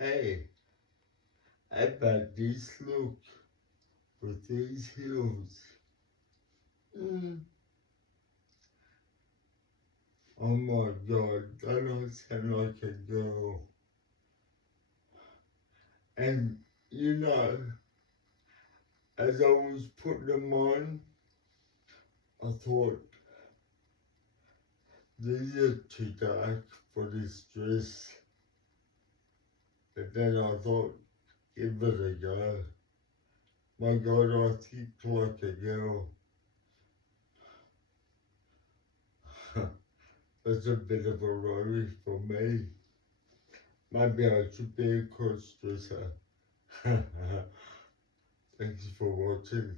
Hey, I got this look with these heels. Mm. Oh my god, that don't sound like a girl. And you know, as I was putting them on, I thought, these are too dark for this dress. But then I thought, give it a go. My god, I think like a girl. That's a bit of a worry for me. Maybe I should be a cross dresser. Thanks for watching.